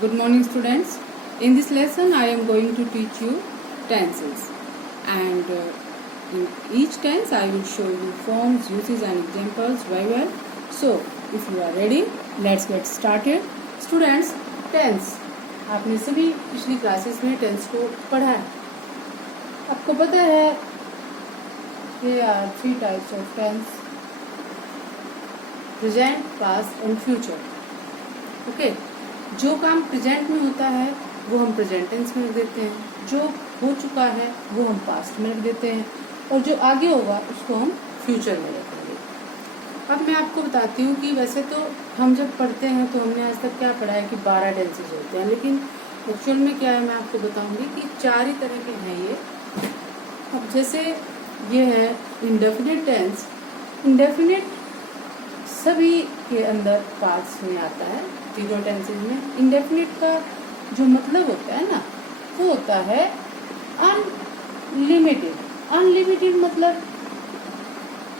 Good morning, students. In this lesson I am going to teach you tenses, and in each tense I will show you forms, uses and examples very well. So if you are ready, let's get started. Students, tense आपने सभी पिछली classes में tense को पढ़ा है. आपको पता है there are 3 types of tense: present, past and future. Okay. जो काम प्रेजेंट में होता है वो हम प्रेजेंट टेंस में रख देते हैं, जो हो चुका है वो हम पास्ट में रख देते हैं, और जो आगे होगा उसको हम फ्यूचर में रखेंगे. अब मैं आपको बताती हूँ कि वैसे तो हम जब पढ़ते हैं तो हमने आज तक क्या पढ़ा है कि 12 टेंसेज होते हैं, लेकिन एक्चुअल में क्या है मैं आपको बताऊंगी कि 4 ही तरह के हैं ये. अब जैसे ये है इंडेफिनिट टेंस. इंडेफिनिट सभी के अंदर पास्ट में आता है, तीनों टेंसेज में. इंडेफिनिट का जो मतलब होता है ना वो होता है अनलिमिटेड. अनलिमिटेड मतलब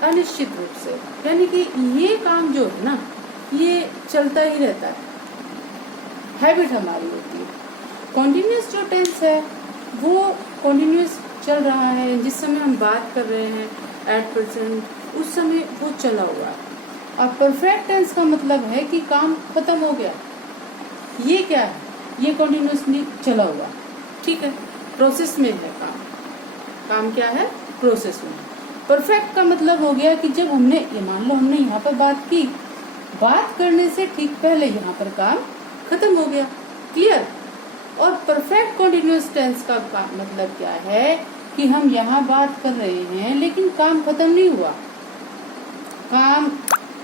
अनिश्चित रूप से, यानी कि ये काम जो है ना ये चलता ही रहता है, हैबिट हमारी होती है. कॉन्टिन्यूस जो टेंस है वो कॉन्टिन्यूस चल रहा है, जिस समय हम बात कर रहे हैं एट प्रेजेंट उस समय वो चला हुआ है. और परफेक्ट टेंस का मतलब है कि काम खत्म हो गया. ये क्या है? ये कॉन्टिन्यूसली चला हुआ, ठीक है, प्रोसेस में है काम. काम क्या है? प्रोसेस में. परफेक्ट का मतलब हो गया कि जब हमने ये मान लो हमने यहाँ पर बात की, बात करने से ठीक पहले यहाँ पर काम खत्म हो गया. क्लियर? और परफेक्ट कॉन्टिन्यूस टेंस का मतलब क्या है कि हम यहाँ बात कर रहे हैं लेकिन काम खत्म नहीं हुआ. काम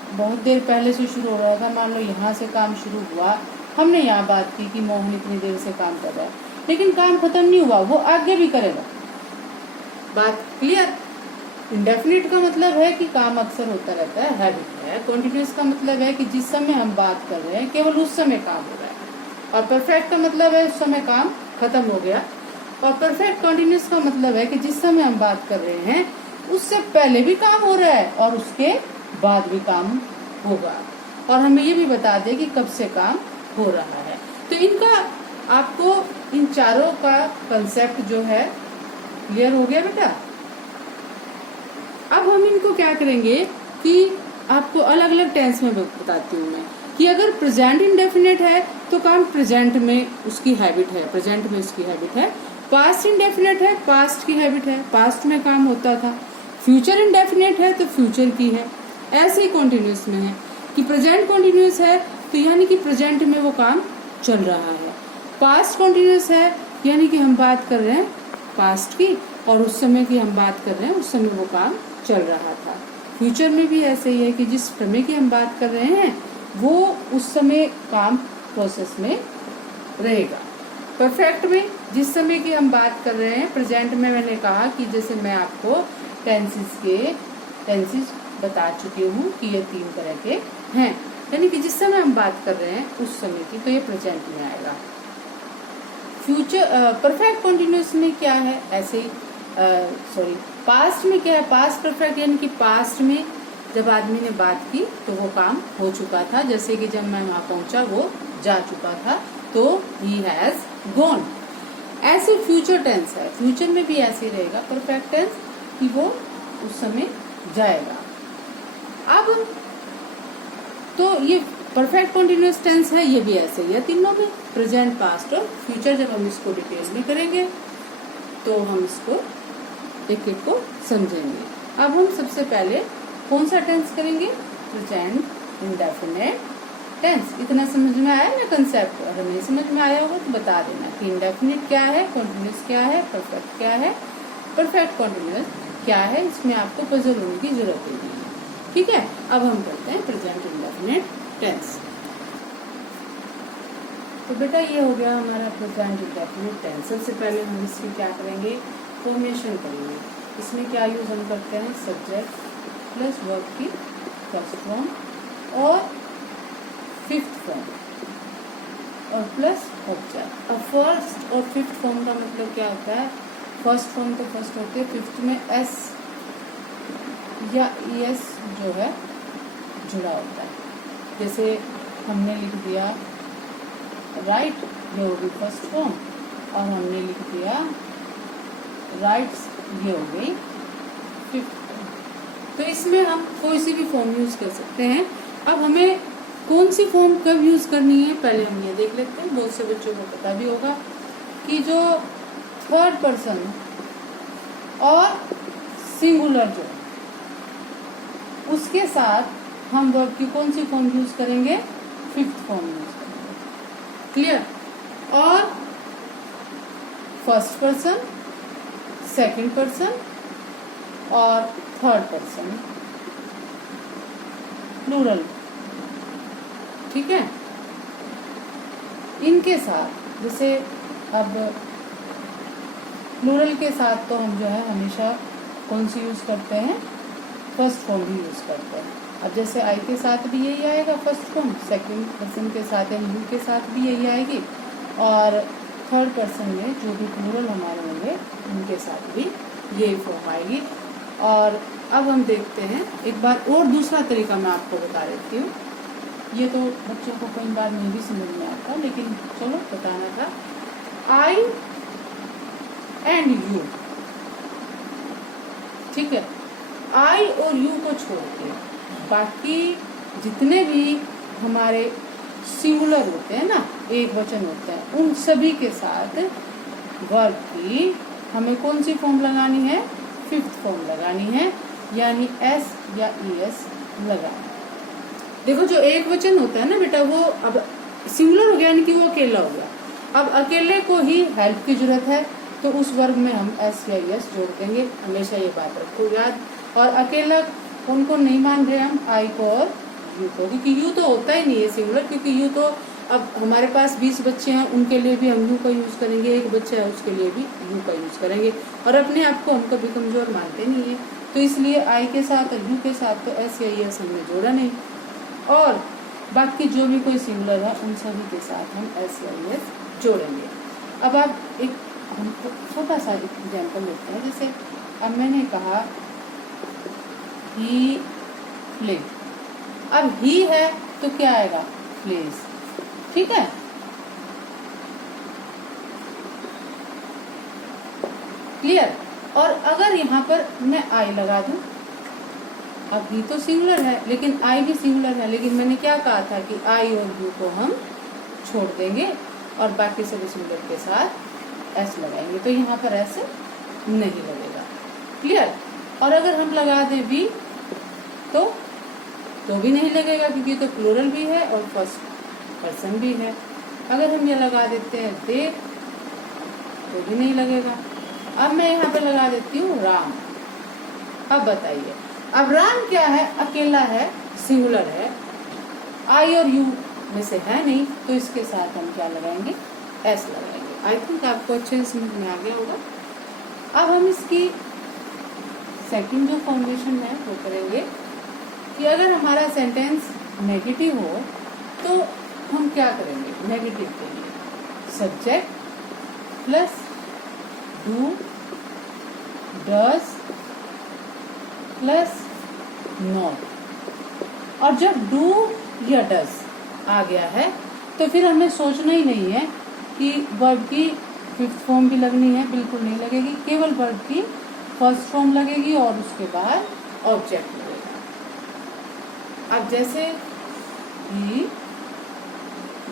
बहुत देर पहले से शुरू हो रहा था. मान लो यहाँ से काम शुरू हुआ, हमने यहाँ बात की कि मोहन इतनी देर से काम कर रहा है, लेकिन काम खत्म नहीं हुआ, वो आगे भी करेगा. बात क्लियर? इंडेफिनिट का मतलब है कि काम अक्सर होता रहता है, हैबिट है. कॉन्टिन्यूस का मतलब है कि जिस समय हम बात कर रहे हैं केवल उस समय काम हो रहा है. और परफेक्ट का मतलब है उस समय काम खत्म हो गया. और परफेक्ट कॉन्टिन्यूस का मतलब है कि जिस समय हम बात कर रहे हैं उससे पहले भी काम हो रहा है और उसके बाद भी काम होगा, और हमें ये भी बता दे कि कब से काम हो रहा है. तो इनका आपको इन चारों का कंसेप्ट जो है क्लियर हो गया बेटा. अब हम इनको क्या करेंगे कि आपको अलग अलग टेंस में बताती हूँ मैं कि अगर प्रेजेंट इंडेफिनिट है तो काम प्रेजेंट में उसकी हैबिट है, प्रेजेंट में उसकी हैबिट है. पास्ट इंडेफिनिट है, पास्ट की हैबिट है, पास्ट में काम होता था. फ्यूचर इंडेफिनिट है तो फ्यूचर की है. ऐसे ही कॉन्टिन्यूस में है कि प्रेजेंट कॉन्टिन्यूस है तो यानी कि प्रेजेंट में वो काम चल रहा है. पास्ट कॉन्टिन्यूस है यानी कि हम बात कर रहे हैं पास्ट की, और उस समय की हम बात कर रहे हैं उस समय वो काम चल रहा था. फ्यूचर में भी ऐसे ही है कि जिस समय की हम बात कर रहे हैं वो उस समय काम प्रोसेस में रहेगा. परफेक्ट में जिस समय की हम बात कर रहे हैं, प्रेजेंट में मैंने कहा कि जैसे मैं आपको टेंसेस बता चुकी हूँ कि ये 3 तरह के हैं, यानी कि जिस समय हम बात कर रहे हैं उस समय की, तो ये प्रेजेंट में आएगा. फ्यूचर परफेक्ट कॉन्टिन्यूस में क्या है, ऐसे ही पास्ट में क्या है, पास्ट परफेक्ट यानी कि पास्ट में जब आदमी ने बात की तो वो काम हो चुका था, जैसे कि जब मैं वहां पहुंचा वो जा चुका था, तो ही हैज गॉन. ऐसे फ्यूचर टेंस है, फ्यूचर में भी ऐसे ही रहेगा परफेक्ट टेंस कि वो उस समय जाएगा. अब तो ये परफेक्ट कॉन्टिन्यूस टेंस है, ये भी ऐसे ही है तीनों में, प्रेजेंट, पास्ट और फ्यूचर. जब हम इसको डिटेल में करेंगे तो हम इसको एक एक को समझेंगे. अब हम सबसे पहले कौन सा टेंस करेंगे? Present indefinite tense. इतना समझ में आया ना कंसेप्ट? अगर नहीं समझ में आया होगा तो बता देना कि इंडेफिनिट क्या है, कॉन्टिन्यूस क्या है, परफेक्ट क्या है, परफेक्ट कॉन्टिन्यूस क्या है. इसमें आपको पजल होने की जरूरत नहीं है, ठीक है. अब हम करते हैं प्रेजेंट इंडेफिनिट टेंस. तो बेटा ये हो गया हमारा प्रेजेंट इंडेफिनिट टेंस. सबसे पहले हम इसकी क्या करेंगे? फॉर्मेशन करेंगे. इसमें क्या यूज हम करते हैं? सब्जेक्ट प्लस वर्ब की फर्स्ट फॉर्म और फिफ्थ फॉर्म और प्लस ऑब्जेक्ट. अब फर्स्ट और फिफ्थ फॉर्म का मतलब क्या होता है? फर्स्ट फॉर्म तो फर्स्ट होती है, फिफ्थ में एस या एस जो है जुड़ा होता है. जैसे हमने लिख दिया राइट, ये होगी फर्स्ट फॉर्म, और हमने लिख दिया राइट्स, ये हो गई फिफ्थ फॉर्म। तो इसमें हम कोई सी भी फॉर्म यूज कर सकते हैं। अब हमें कौन सी फॉर्म कब यूज करनी है पहले हम ये देख लेते हैं। बहुत से बच्चों को पता भी होगा कि जो थर्ड पर्सन और सिंगुलर जो उसके साथ हम वर्ब की कौन सी फॉर्म यूज करेंगे, फिफ्थ फॉर्म यूज करेंगे। क्लियर। और फर्स्ट पर्सन, सेकंड पर्सन और थर्ड पर्सन प्लूरल, ठीक है। इनके साथ जैसे अब प्लूरल के साथ तो हम जो है हमेशा कौन सी यूज करते हैं, फर्स्ट फॉर्म भी यूज करते हैं। अब जैसे आई के साथ भी यही आएगा फर्स्ट फॉर्म, सेकंड पर्सन के साथ या यू के साथ भी यही आएगी, और थर्ड पर्सन में जो भी प्लूरल हमारे होंगे उनके साथ भी यही फॉर्म आएगी। और अब हम देखते हैं एक बार और दूसरा तरीका मैं आपको बता देती हूँ। ये तो बच्चों को कई बार नहीं भी समझ में आता, लेकिन चलो बताना था। आई एंड यू, ठीक है। आई और यू को छोड़ के बाकी जितने भी हमारे सिंगुलर होते हैं ना, एक वचन होते हैं, उन सभी के साथ वर्ब की हमें कौन सी फॉर्म लगानी है, फिफ्थ फॉर्म लगानी है, यानी एस या ईएस लगाना। देखो जो एक वचन होता है ना बेटा, वो अब सिंगुलर हो गया यानी कि वो अकेला हो गया। अब अकेले को ही हेल्प की जरूरत है, तो उस वर्ग में हम एस या ईएस जोड़ देंगे। हमेशा ये बात रखो याद। और अकेला उनको नहीं मान रहे हम, आई को और यू को, क्योंकि यू तो होता ही नहीं है सिंगुलर, क्योंकि यू तो अब हमारे पास 20 बच्चे हैं, उनके लिए भी हम यू का यूज करेंगे, एक बच्चा है उसके लिए भी यू का यूज करेंगे, और अपने आप को हम कभी कमजोर मानते नहीं है, तो इसलिए आई के साथ और यू के साथ तो एस या ईएस हमने जोड़ा नहीं, और बाकी जो भी कोई सिंगुलर है उन सभी के साथ हम एस या ईएस जोड़ेंगे। अब आप एक हम छोटा सा एग्जाम्पल लेते हैं। जैसे अब मैंने कहा ही प्ले, अब ही है तो क्या आएगा, प्लेस, ठीक है। क्लियर। और अगर यहाँ पर मैं आई लगा दूं, अब ही तो सिंगुलर है लेकिन आई भी सिंगुलर है, लेकिन मैंने क्या कहा था कि आई और यू को हम छोड़ देंगे और बाकी सभी सिंगुलर के साथ एस लगाएंगे, तो यहाँ पर एस नहीं लगेगा। क्लियर। और अगर हम लगा दें वी तो भी नहीं लगेगा, क्योंकि तो प्लूरल भी है और फर्स्ट पर्सन भी है। अगर हम ये लगा देते हैं दे तो भी नहीं लगेगा। अब मैं यहाँ पे लगा देती हूँ राम। अब बताइए, अब राम क्या है, अकेला है, सिंगुलर है, आई और यू में से है नहीं, तो इसके साथ हम क्या लगाएंगे, एस लगाएंगे। आई थिंक आपको अच्छे से समझ में आ गया होगा। अब हम इसकी सेकंड जो फॉर्मेशन है वो करेंगे कि अगर हमारा सेंटेंस नेगेटिव हो तो हम क्या करेंगे, नेगेटिव के लिए subject plus do does plus not, और जब डू या डज आ गया है तो फिर हमें सोचना ही नहीं है कि वर्ब की फिफ्थ फॉर्म भी लगनी है, बिल्कुल नहीं लगेगी, केवल वर्ब की फर्स्ट फॉर्म लगेगी और उसके बाद ऑब्जेक्ट लगेगा। अब जैसे he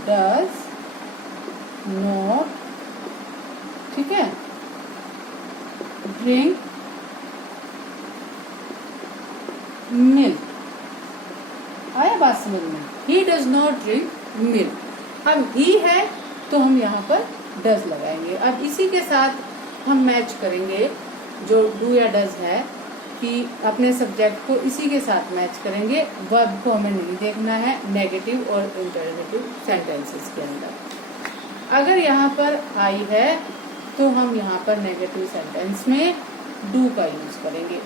does not, ठीक है, drink milk, आया बात समझ में, he does not drink milk। अब he है तो हम यहाँ पर does लगाएंगे। अब इसी के साथ हम मैच करेंगे जो do या does है, कि अपने सब्जेक्ट को इसी के साथ मैच करेंगे, वर्ब को हमें नहीं देखना है नेगेटिव और इंटरोगेटिव सेंटेंसेस के अंदर। अगर यहाँ पर आई है तो हम यहाँ पर नेगेटिव सेंटेंस में डू का यूज करेंगे,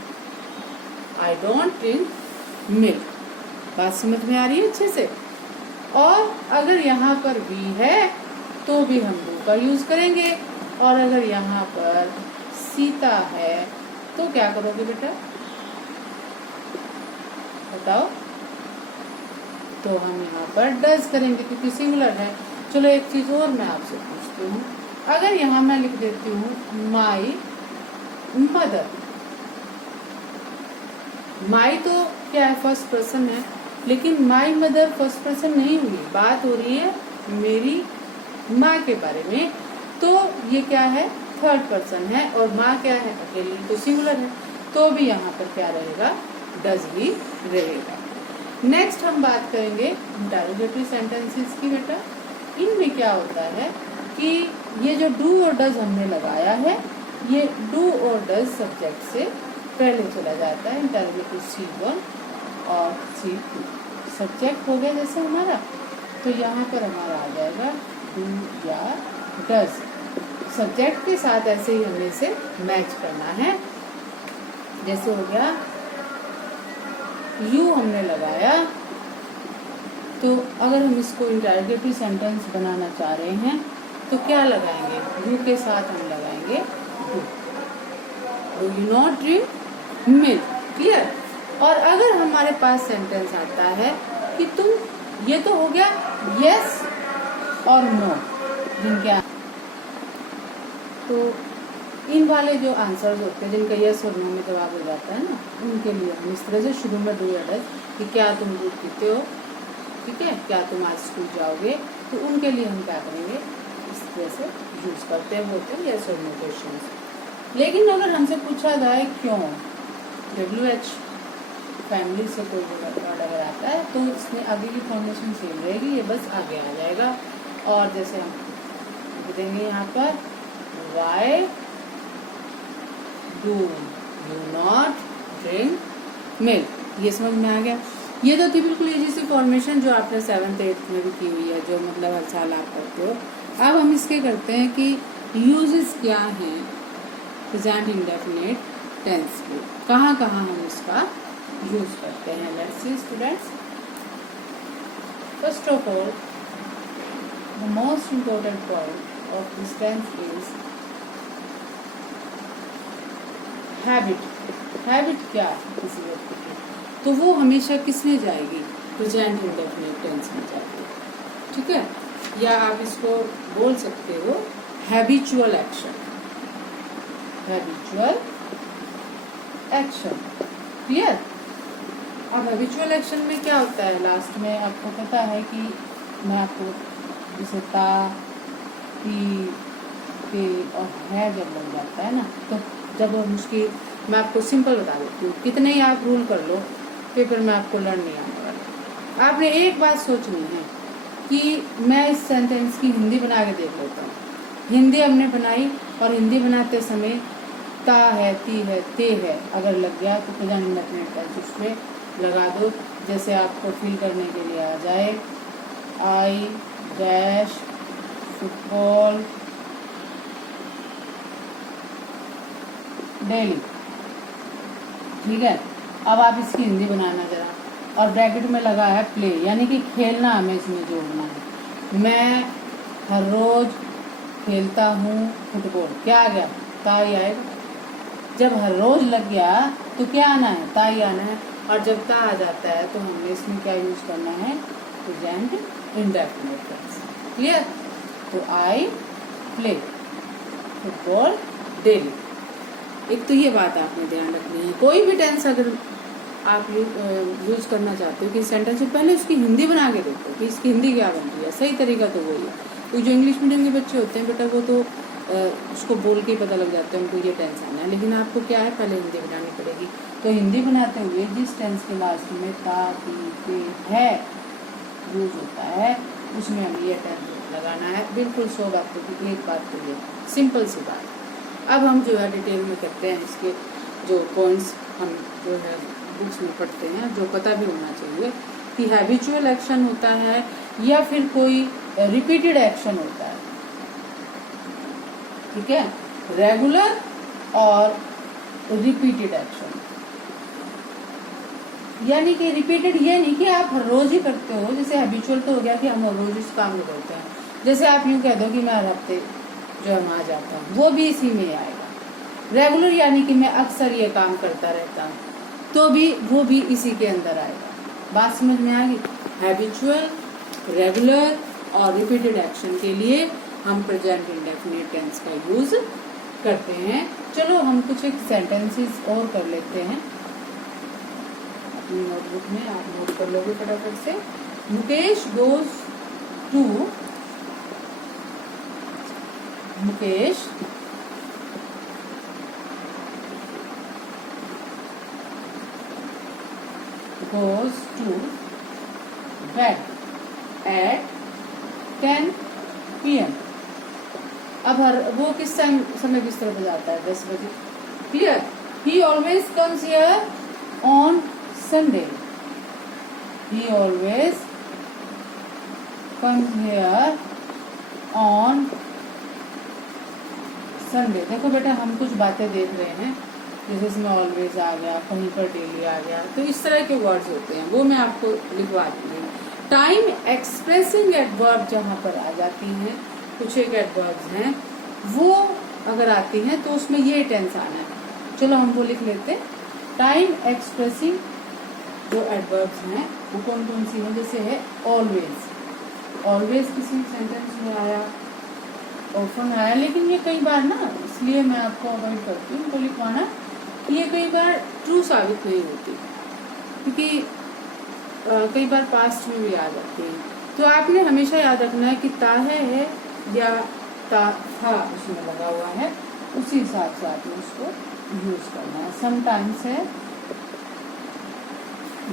आई डोंट ड्रिंक मिल्क। बात समझ में आ रही है अच्छे से। और अगर यहाँ पर वी है तो भी हम डू का यूज करेंगे, और अगर यहाँ पर सीता है तो क्या करोगे बेटा, बताओ, तो हम यहाँ पर डज करेंगे क्योंकि सिंगुलर है। चलो एक चीज और मैं आपसे पूछती हूँ, अगर यहाँ मैं लिख देती हूँ माई मदर, माई तो क्या है, फर्स्ट पर्सन है, लेकिन माई मदर फर्स्ट पर्सन नहीं हुई, बात हो रही है मेरी माँ के बारे में, तो ये क्या है, थर्ड पर्सन है, और माँ क्या है, अकेली, तो सिंगुलर है, तो भी यहाँ पर क्या रहेगा, डज ही रहेगा। नेक्स्ट हम बात करेंगे इंटरोगेटरी सेंटेंसेस की। बेटा इनमें क्या होता है कि ये जो डू और डज हमने लगाया है, ये डू और डज सब्जेक्ट से पहले चला जाता है, इंटरोगेटिव C1 और C2 सब्जेक्ट हो गया जैसे हमारा, तो यहाँ पर हमारा आ जाएगा डू या डज, सब्जेक्ट के साथ ऐसे ही हमें इसे मैच करना है। जैसे हो गया यू हमने लगाया, तो अगर हम इसको इंटरोगेटिव सेंटेंस बनाना चाह रहे हैं तो क्या लगाएंगे, यू के साथ हम लगाएंगे do you not drink milk, clear. और अगर हमारे पास सेंटेंस आता है कि तुम, ये तो हो गया यस और नो, जिनके तो इन वाले जो आंसर्स होते हैं जिनका यस और नो में जवाब हो जाता है ना, उनके लिए हम इस तरह से शुरू में डू या डज कि क्या तुम दूध पीते हो, ठीक है, क्या तुम आज स्कूल जाओगे, तो उनके लिए हम क्या करेंगे, इस तरह से यूज करते हैं, बोलते हैं यस और नो क्वेश्चंस। लेकिन अगर हमसे पूछा जाए क्यों, WH फैमिली से कोई वर्ड अगर आता है तो इसमें आगे की फॉर्मेशन सेम रहेगी, ये बस आगे आ जाएगा। और जैसे हम लिख देंगे यहाँ पर why do you not drink milk, ये समझ में आ गया। ये तो थी बिल्कुल इजी सी फॉर्मेशन जो आपने 7th 8th में भी की हुई है, जो मतलब हर साल आप करते हो। अब हम इसके करते हैं कि यूजेस क्या हैं प्रेजेंट इंडेफिनिट टेंस के, कहाँ कहाँ हम इसका यूज करते हैं। Let's see students, first of all the most important point of this tense is habit. Habit क्या है किसी व्यक्ति की, तो वो हमेशा किसमें जाएगी, प्रेजेंट इंडेफिनिट टेंस में जाएगी, ठीक है। या आप इसको बोल सकते हो habitual action, habitual action, clear. अब हैबिचुअल एक्शन में क्या होता है, लास्ट में आपको पता है कि मैं आपको जैसे ता, ती, पे और है जब लग जाता है ना, तो जब हम उसकी, मैं आपको सिंपल बता देती हूँ, कितने ही आप रूल कर लो पेपर में आपको लर्न नहीं आने वाला। आपने एक बात सोचनी है कि मैं इस सेंटेंस की हिंदी बना के देख लेता हूँ। हिंदी हमने बनाई और हिंदी बनाते समय ता है, ती है, ते है अगर लग गया तो प्रेजेंट इंडेफिनिट टेंस उसमें लगा दो। जैसे आपको फील करने के लिए आ जाए आई डैश फुटबॉल डेली, ठीक है। अब आप इसकी हिंदी बनाना जरा, और ब्रैकेट में लगा है प्ले, यानी कि खेलना हमें इसमें जोड़ना है। मैं हर रोज खेलता हूँ फुटबॉल, क्या आ गया, ताई आएगा। जब हर रोज लग गया तो क्या आना है, ताई आना है। और जब ता आ जाता है तो हमें इसमें क्या यूज करना है, प्रेजेंट इंडेफिनिट टेंस, क्लियर। तो आई प्ले फुटबॉल डेली। एक तो ये बात आपने ध्यान रखनी है, कोई भी टेंस अगर आप यूज करना चाहते हो कि सेंटेंस से पहले उसकी हिंदी बना के देखो कि इसकी हिंदी क्या बन रही है। सही तरीका तो वही है। तो जो इंग्लिश मीडियम के बच्चे होते हैं बेटा, वो तो उसको बोल के ही पता लग जाता है उनको ये टेंस आना है, लेकिन आपको क्या है, पहले हिंदी बनानी पड़ेगी। तो हिंदी बनाते हुए जिस टेंस के लास्ट में ता, ती, पे, है यूज होता है उसमें हमें ये टेंस लगाना है। बिल्कुल 100 बातों की एक बात तो ये सिंपल सी बात। अब हम जो है डिटेल में करते हैं, इसके जो पॉइंट्स हम जो है बुक्स में पढ़ते हैं, जो पता भी होना चाहिए कि हैबिचुअल एक्शन होता है या फिर कोई रिपीटेड एक्शन होता है, ठीक है। रेगुलर और रिपीटेड एक्शन, यानी कि रिपीटेड ये नहीं कि आप हर रोज ही करते हो। जैसे हैबिचुअल तो हो गया कि हम हर रोज इस काम को करते हैं। जैसे आप यूँ कह दो कि मैं हर हफ्ते जो है वहाँ जाता हूँ, वो भी इसी में आएगा। रेगुलर यानी कि मैं अक्सर ये काम करता रहता हूँ, तो भी वो भी इसी के अंदर आएगा। बात समझ में आ गई। हैबिचुअल, रेगुलर, और रिपीटेड एक्शन के लिए हम प्रेजेंट इंडेफिनिट टेंस का यूज करते हैं। चलो हम कुछ एक सेंटेंसेस और कर लेते हैं अपनी नोटबुक में, आप नोट कर लोगे फटाफट से। Mukesh goes to, Mukesh goes to bed at 10 PM। अब वो किस समय बिस्तर पर जाता है? 10 बजे। Clear? He always comes here on Sunday। He always comes here on Sunday। देखो बेटा, हम कुछ बातें देख रहे हैं, जैसे इसमें ऑलवेज आ गया, कहीं पर डेली आ गया, तो इस तरह के वर्ड्स होते हैं, वो मैं आपको लिखवा दूंगी। टाइम एक्सप्रेसिंग एडवर्ब जहाँ पर आ जाती हैं, कुछ एक एडवर्ब्स हैं, वो अगर आती हैं तो उसमें ये टेंस आना है। चलो हम वो लिख लेते हैं। टाइम एक्सप्रेसिंग जो एडवर्ब्स हैं वो कौन कौन सी हैं? जैसे है ऑलवेज। ऑलवेज किसी सेंटेंस में आया, ऑफन आया, लेकिन ये कई बार ना, इसलिए मैं आपको अवॉइड करती हूँ उनको लिखवाना, ये कई बार ट्रू साबित नहीं होती, क्योंकि कई बार पास्ट में भी आ जाती है। तो आपने हमेशा याद रखना है कि ता है या ता था उसमें लगा हुआ है, उसी हिसाब से आपने उसको यूज करना है। समटाइम्स है,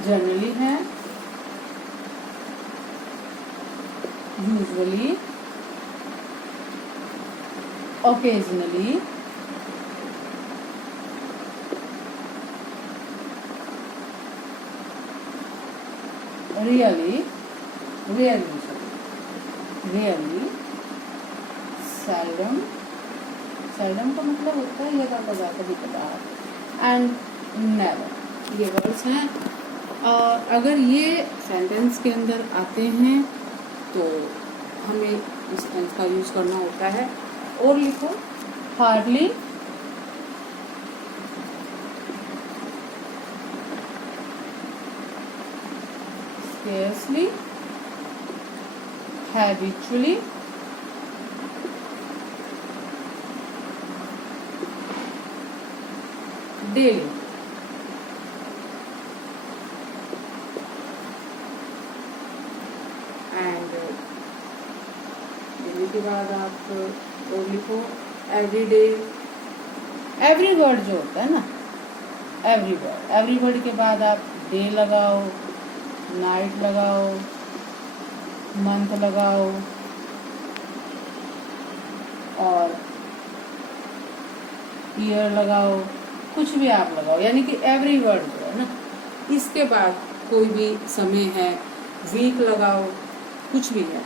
जनरली है, usually, occasionally, really, seldom, seldom का मतलब होता है यदा कदा, कभी कदार, एंड नेवर। ये वर्ड्स हैं, और अगर ये सेंटेंस के अंदर आते हैं तो हमें इस टेंस का यूज करना होता है। और लिखो, hardly, scarcely, habitually, daily। And daily के बाद आप और लिखो, एवरी डे। एवरी वर्ड जो होता है ना, एवरी वर्ड, एवरी वर्ड के बाद आप डे लगाओ, नाइट लगाओ, मंथ लगाओ, और ईयर लगाओ, कुछ भी आप लगाओ, यानी कि एवरी वर्ड जो है ना। इसके बाद कोई भी समय है, वीक लगाओ, कुछ भी है।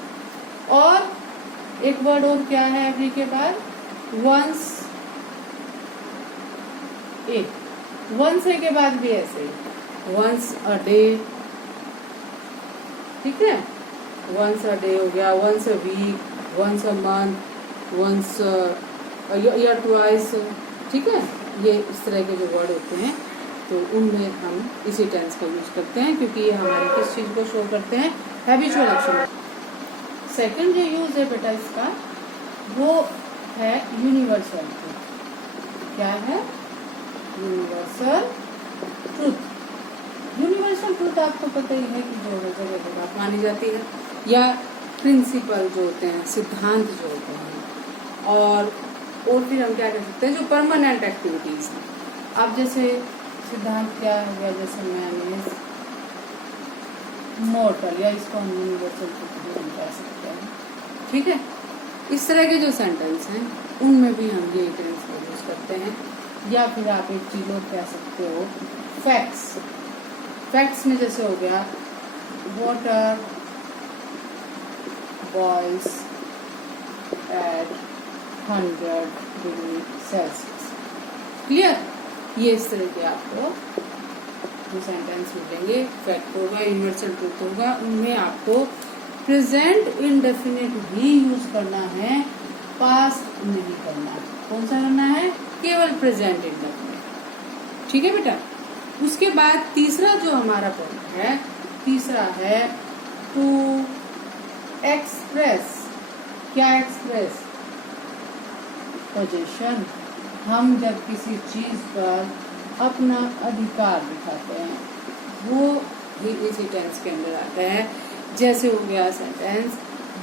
और एक वर्ड और क्या है एवरी के बाद? Once a. वंस ए के बाद भी ऐसे ही, वंस अ डे, ठीक है, वंस अ डे हो गया, once a week, once a month, once या ट्वाइस, ठीक है। ये इस तरह के जो वर्ड होते हैं तो उनमें हम इसी टेंस का यूज करते हैं, क्योंकि ये हमारे किस चीज़ को शो करते हैं? Habitual action. सेकंड जो यूज है बेटा इसका, वो है यूनिवर्सल ट्रूथ। क्या है? Universal truth. यूनिवर्सल ट्रूथ आपको पता ही है कि जो जगह जगह मानी जाती है, या प्रिंसिपल जो होते हैं, सिद्धांत जो होते हैं। और फिर हम क्या कर सकते हैं, जो परमानेंट एक्टिविटीज हैं। अब जैसे सिद्धांत क्या है, जैसे मैंने मॉर्टल, या इसको हम यूनिवर्सल ट्रूथ भी हम कह सकते हैं, ठीक है। इस तरह के जो सेंटेंस हैं उनमें भी हम ये टेंस का यूज करते हैं। या फिर आप एक चीज और कह सकते हो, फैक्ट्स। फैक्ट्स में जैसे हो गया, water boils at 100 degree Celsius. Clear? ये इस तरह के आपको जो सेंटेंस मिलेंगे, फैक्ट होगा, यूनिवर्सल ट्रूथ होगा, उनमें आपको प्रेजेंट इंडेफिनिट भी यूज करना है, पास्ट नहीं करना है। कौन सा करना है? केवल प्रेजेंट इंडेफिनिट, ठीक है बेटा। उसके बाद तीसरा जो हमारा पॉइंट है, तीसरा है टू एक्सप्रेस, क्या एक्सप्रेस? पोजीशन। हम जब किसी चीज पर अपना अधिकार दिखाते हैं वो भी इसी टेंस के अंदर आता है। जैसे हो गया sentence,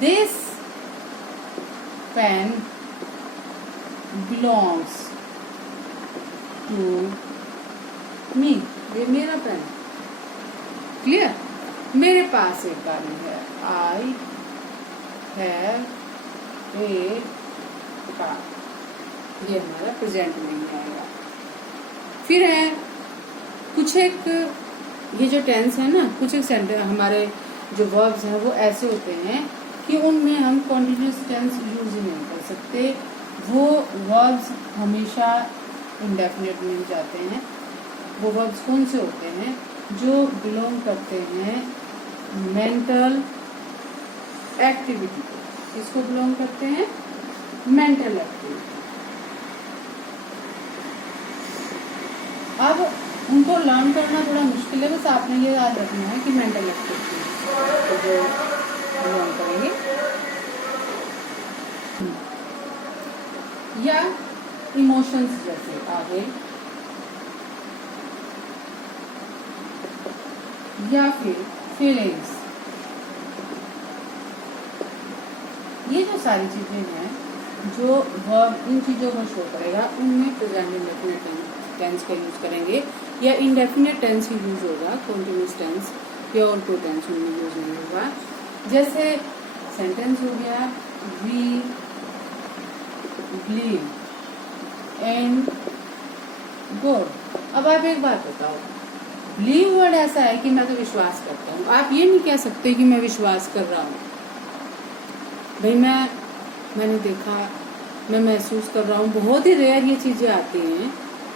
this pen belongs to me, ये मेरा पेन। क्लियर? मेरे पास एक गाड़ी है, आई हैव ए कार, ये हमारा प्रेजेंट में ही आएगा। फिर है कुछ एक, ये जो टेंस है ना, कुछ एक सेंटेंस हमारे जो वर्ब्स हैं वो ऐसे होते हैं कि उनमें हम कॉन्टिन्यूस टेंस यूज ही नहीं कर सकते। वो वर्ब्स हमेशा इंडेफिनिट में जाते हैं। वो वर्ब्स कौन से होते हैं? जो बिलोंग करते हैं मेंटल एक्टिविटी को। किसको बिलोंग करते हैं? Mental activity. अब उनको लर्न करना थोड़ा मुश्किल है, बस आपने ये याद रखना है कि मेंटल एक्टिविटी तो जो लर्न करेंगे, या इमोशंस जैसे आगे, या फिर फीलिंग्स। ये जो सारी चीजें हैं जो वर्ब इन चीजों को शो करेगा, उनमें प्रेजेंट इंडेफिनिट टेंस का यूज करेंगे, या इंडेफिनिट टेंस ही यूज होगा। कॉन्टिन्यूस टेंस या और कोई टेंस उनमें यूज नहीं होगा। जैसे सेंटेंस हो गया, वी बिलीव इन गॉड। अब आप एक बात बताओ, बिलीव वर्ड ऐसा है कि मैं तो विश्वास करता हूँ। आप ये नहीं कह सकते कि मैं विश्वास कर रहा हूँ। भाई मैंने देखा, मैं महसूस कर रहा हूँ। बहुत ही रेयर ये चीजें आती हैं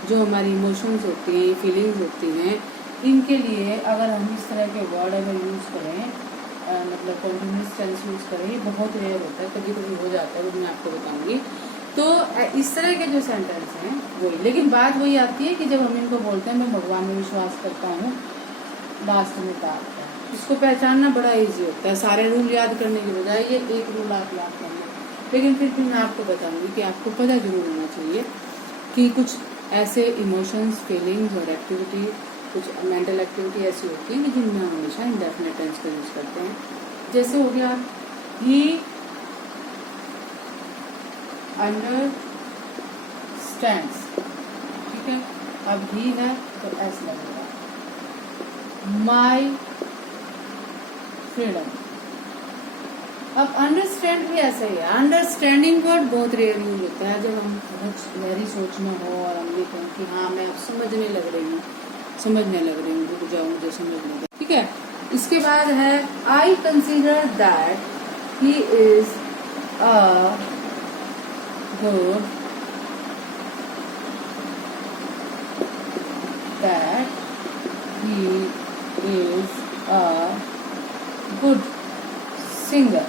जो हमारी इमोशंस होती हैं, फीलिंग्स होती हैं। इनके लिए अगर हम इस तरह के वर्ड अगर यूज करें, मतलब कॉन्टिन्यूस टेंस यूज करें, ये बहुत रेयर होता है, कभी कभी हो जाता है, वो मैं आपको बताऊंगी। तो इस तरह के जो सेंटेंस हैं वही, लेकिन बात वही आती है कि जब हम इनको बोलते हैं मैं भगवान में विश्वास करता हूँ, लास्ट में क्या आता है, इसको पहचानना बड़ा इजी होता है। सारे रूल याद करने के बजाय ये एक रूल आप याद कर लें। लेकिन फिर भी मैं आपको बताऊंगी कि आपको पता जरूर होना चाहिए कि कुछ ऐसे इमोशंस, फीलिंग्स और एक्टिविटी, कुछ मेंटल एक्टिविटी ऐसी होती है कि जिनमें हम हमेशा इंडेफिनिट टेंस का यूज करते हैं। जैसे हो गया, ही अंडरस्टैंड्स, ठीक है। अब ही है तो एस लगेगा। My freedom. अब अंडरस्टैंड भी ऐसा ही है। अंडरस्टैंडिंग वर्ड बहुत रेयर यूज होता है जब हम बहुत गहरी सोचना हो और हम लिखें कि हाँ मैं अब समझने लग रही हूँ, रुक जाओ मुझे समझने दो, ठीक है। इसके बाद है, I consider that he is a good, that he is a good singer.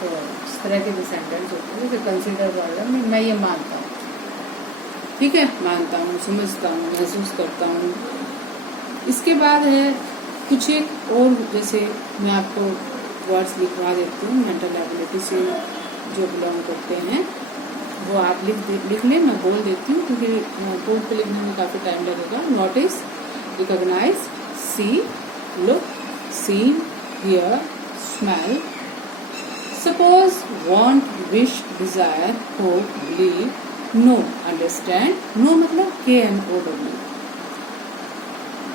तो इस तरह के जो सेंटेंस होते हैं, जैसे कंसिडर वर्ड है, मैं ये मानता हूँ, ठीक है, मानता हूँ, समझता हूँ, महसूस करता हूँ। इसके बाद है कुछ एक और, जैसे मैं आपको वर्ड्स लिखवा देती हूँ मेंटल एबिलिटी से जो बिलोंग करते हैं, वो आप लिख लें, मैं बोल देती हूँ क्योंकि बोर्ड पे लिखने में काफ़ी टाइम लगेगा। Notice, recognise, see, look, seen, hear, smell, suppose, want, wish, desire, hope, believe, know, understand, know मतलब KNOW,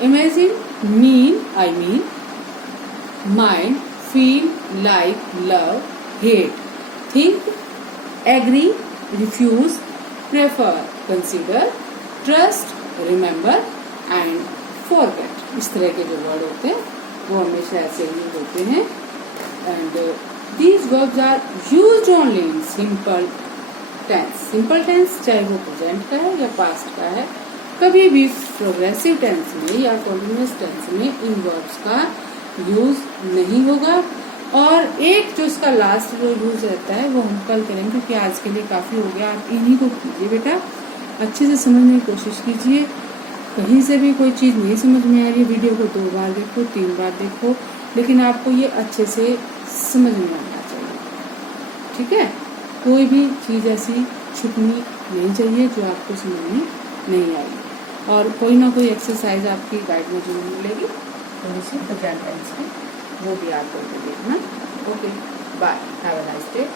imagine, mean, I mean, mind, feel, like, love, hate, think, agree, refuse, prefer, consider, trust, remember and forget. इस तरह के जो word होते हैं वो हमेशा ऐसे यूज होते हैं। And these verbs are used only in simple tense. Simple tense चाहे वो प्रेजेंट का है या पास्ट का है, कभी भी प्रोग्रेसिव टेंस में या कॉन्टिन्यूअस टेंस में इन वर्ब्स का यूज नहीं होगा। और एक जो इसका लास्ट जो यूज रहता है वो हम कल करेंगे, क्योंकि आज के लिए काफी हो गया। आप इन्हीं को कीजिए बेटा, अच्छे से समझने की कोशिश कीजिए। कहीं से भी कोई चीज़ नहीं समझ में आ रही है, वीडियो को 2 बार देखो, 3 बार देखो, लेकिन आपको ये अच्छे से समझ में आना चाहिए। ठीक है, कोई भी चीज़ ऐसी छुपनी नहीं चाहिए जो आपको समझ में नहीं आएगी। और कोई ना कोई एक्सरसाइज आपकी गाइड में जरूर मिलेगी थोड़ी सी प्रेजेंट टेंस की, वो भी आप करके देखना। Okay, bye, have a nice day.